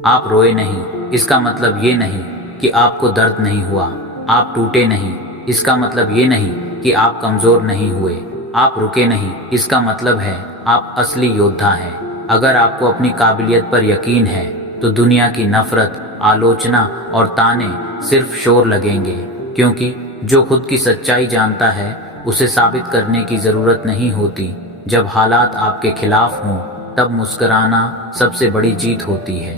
आप रोए नहीं, इसका मतलब ये नहीं कि आपको दर्द नहीं हुआ। आप टूटे नहीं, इसका मतलब ये नहीं कि आप कमज़ोर नहीं हुए। आप रुके नहीं, इसका मतलब है आप असली योद्धा हैं। अगर आपको अपनी काबिलियत पर यकीन है तो दुनिया की नफ़रत, आलोचना और ताने सिर्फ शोर लगेंगे, क्योंकि जो खुद की सच्चाई जानता है उसे साबित करने की ज़रूरत नहीं होती। जब हालात आपके खिलाफ हों तब मुस्कुराना सबसे बड़ी जीत होती है,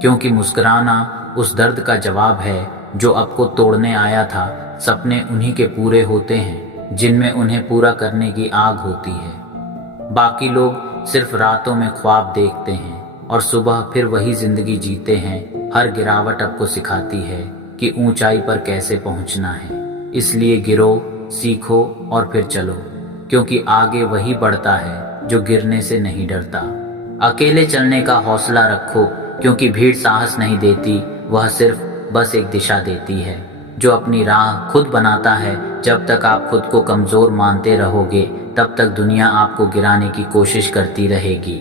क्योंकि मुस्कुराना उस दर्द का जवाब है जो आपको तोड़ने आया था। सपने उन्हीं के पूरे होते हैं जिनमें उन्हें पूरा करने की आग होती है। बाकी लोग सिर्फ रातों में ख्वाब देखते हैं और सुबह फिर वही जिंदगी जीते हैं। हर गिरावट आपको सिखाती है कि ऊंचाई पर कैसे पहुंचना है। इसलिए गिरो, सीखो और फिर चलो, क्योंकि आगे वही बढ़ता है जो गिरने से नहीं डरता। अकेले चलने का हौसला रखो, क्योंकि भीड़ साहस नहीं देती, वह सिर्फ बस एक दिशा देती है। जो अपनी राह खुद बनाता है, जब तक आप खुद को कमज़ोर मानते रहोगे तब तक दुनिया आपको गिराने की कोशिश करती रहेगी।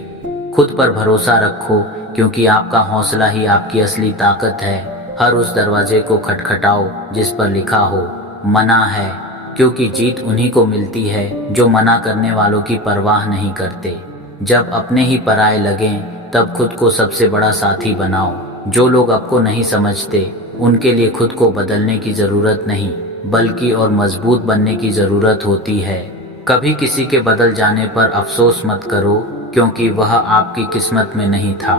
खुद पर भरोसा रखो, क्योंकि आपका हौसला ही आपकी असली ताकत है। हर उस दरवाजे को खटखटाओ जिस पर लिखा हो मना है, क्योंकि जीत उन्हीं को मिलती है जो मना करने वालों की परवाह नहीं करते। जब अपने ही पराये लगें तब खुद को सबसे बड़ा साथी बनाओ। जो लोग आपको नहीं समझते उनके लिए खुद को बदलने की ज़रूरत नहीं, बल्कि और मजबूत बनने की ज़रूरत होती है। कभी किसी के बदल जाने पर अफसोस मत करो, क्योंकि वह आपकी किस्मत में नहीं था,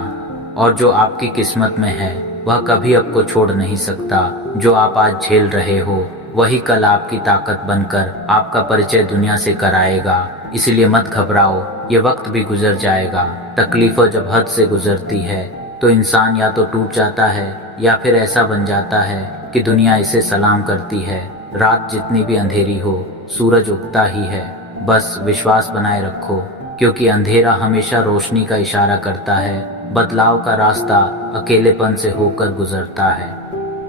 और जो आपकी किस्मत में है वह कभी आपको छोड़ नहीं सकता। जो आप आज झेल रहे हो वही कल आपकी ताकत बनकर आपका परिचय दुनिया से कराएगा। इसलिए मत घबराओ, ये वक्त भी गुजर जाएगा। तकलीफ़ें जब हद से गुजरती है तो इंसान या तो टूट जाता है या फिर ऐसा बन जाता है कि दुनिया इसे सलाम करती है। रात जितनी भी अंधेरी हो, सूरज उगता ही है। बस विश्वास बनाए रखो, क्योंकि अंधेरा हमेशा रोशनी का इशारा करता है। बदलाव का रास्ता अकेलेपन से होकर गुजरता है।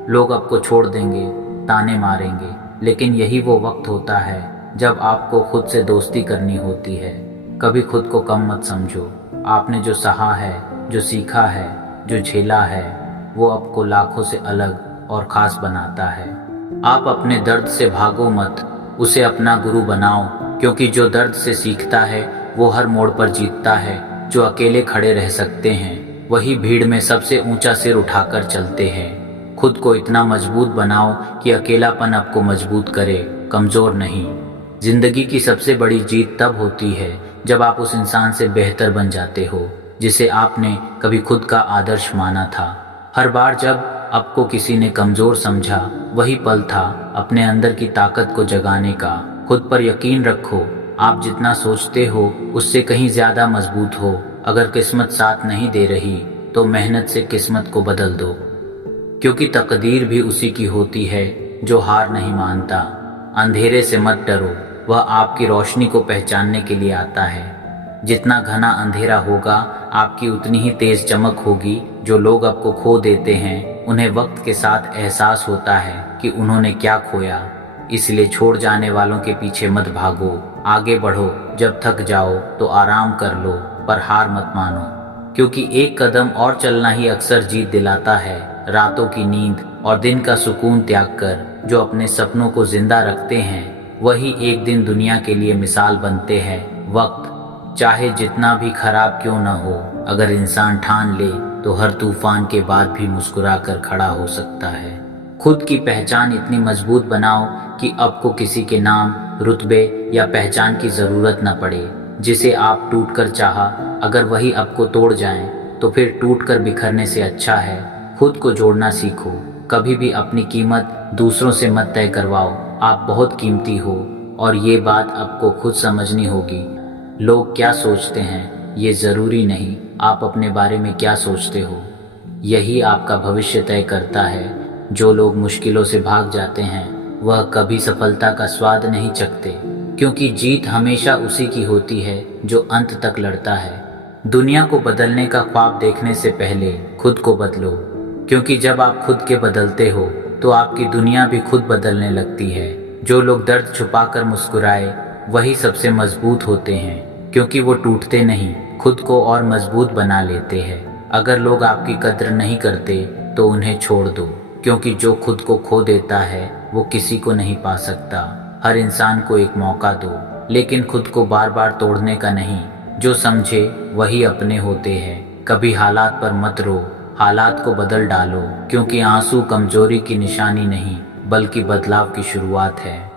लोग आपको छोड़ देंगे, ताने मारेंगे, लेकिन यही वो वक्त होता है जब आपको खुद से दोस्ती करनी होती है। कभी खुद को कम मत समझो। आपने जो सहा है, जो सीखा है, जो झेला है, वो आपको लाखों से अलग और ख़ास बनाता है। आप अपने दर्द से भागो मत, उसे अपना गुरु बनाओ, क्योंकि जो दर्द से सीखता है वो हर मोड़ पर जीतता है। जो अकेले खड़े रह सकते हैं वही भीड़ में सबसे ऊंचा सिर उठाकर चलते हैं। खुद को इतना मजबूत बनाओ कि अकेलापन आपको मजबूत करे, कमज़ोर नहीं। जिंदगी की सबसे बड़ी जीत तब होती है जब आप उस इंसान से बेहतर बन जाते हो जिसे आपने कभी खुद का आदर्श माना था। हर बार जब आपको किसी ने कमज़ोर समझा, वही पल था अपने अंदर की ताकत को जगाने का। खुद पर यकीन रखो, आप जितना सोचते हो उससे कहीं ज़्यादा मजबूत हो। अगर किस्मत साथ नहीं दे रही तो मेहनत से किस्मत को बदल दो, क्योंकि तकदीर भी उसी की होती है जो हार नहीं मानता। अंधेरे से मत डरो, वह आपकी रोशनी को पहचानने के लिए आता है। जितना घना अंधेरा होगा आपकी उतनी ही तेज चमक होगी। जो लोग आपको खो देते हैं उन्हें वक्त के साथ एहसास होता है कि उन्होंने क्या खोया। इसलिए छोड़ जाने वालों के पीछे मत भागो, आगे बढ़ो। जब थक जाओ तो आराम कर लो, पर हार मत मानो, क्योंकि एक कदम और चलना ही अक्सर जीत दिलाता है। रातों की नींद और दिन का सुकून त्याग कर जो अपने सपनों को जिंदा रखते हैं वही एक दिन दुनिया के लिए मिसाल बनते हैं। वक्त चाहे जितना भी खराब क्यों न हो, अगर इंसान ठान ले तो हर तूफान के बाद भी मुस्कुरा कर खड़ा हो सकता है। खुद की पहचान इतनी मजबूत बनाओ कि आपको किसी के नाम, रुतबे या पहचान की ज़रूरत न पड़े। जिसे आप टूट कर चाहा, अगर वही आपको तोड़ जाएं, तो फिर टूट कर बिखरने से अच्छा है खुद को जोड़ना सीखो। कभी भी अपनी कीमत दूसरों से मत तय करवाओ। आप बहुत कीमती हो और ये बात आपको खुद समझनी होगी। लोग क्या सोचते हैं ये ज़रूरी नहीं, आप अपने बारे में क्या सोचते हो यही आपका भविष्य तय करता है। जो लोग मुश्किलों से भाग जाते हैं वह कभी सफलता का स्वाद नहीं चखते, क्योंकि जीत हमेशा उसी की होती है जो अंत तक लड़ता है। दुनिया को बदलने का ख्वाब देखने से पहले खुद को बदलो, क्योंकि जब आप खुद के बदलते हो तो आपकी दुनिया भी खुद बदलने लगती है। जो लोग दर्द छुपाकर मुस्कुराए वही सबसे मजबूत होते हैं, क्योंकि वो टूटते नहीं, खुद को और मजबूत बना लेते हैं। अगर लोग आपकी कद्र नहीं करते तो उन्हें छोड़ दो, क्योंकि जो खुद को खो देता है वो किसी को नहीं पा सकता। हर इंसान को एक मौका दो, लेकिन खुद को बार बार तोड़ने का नहीं। जो समझे वही अपने होते हैं। कभी हालात पर मत रो, हालात को बदल डालो, क्योंकि आंसू कमजोरी की निशानी नहीं बल्कि बदलाव की शुरुआत है।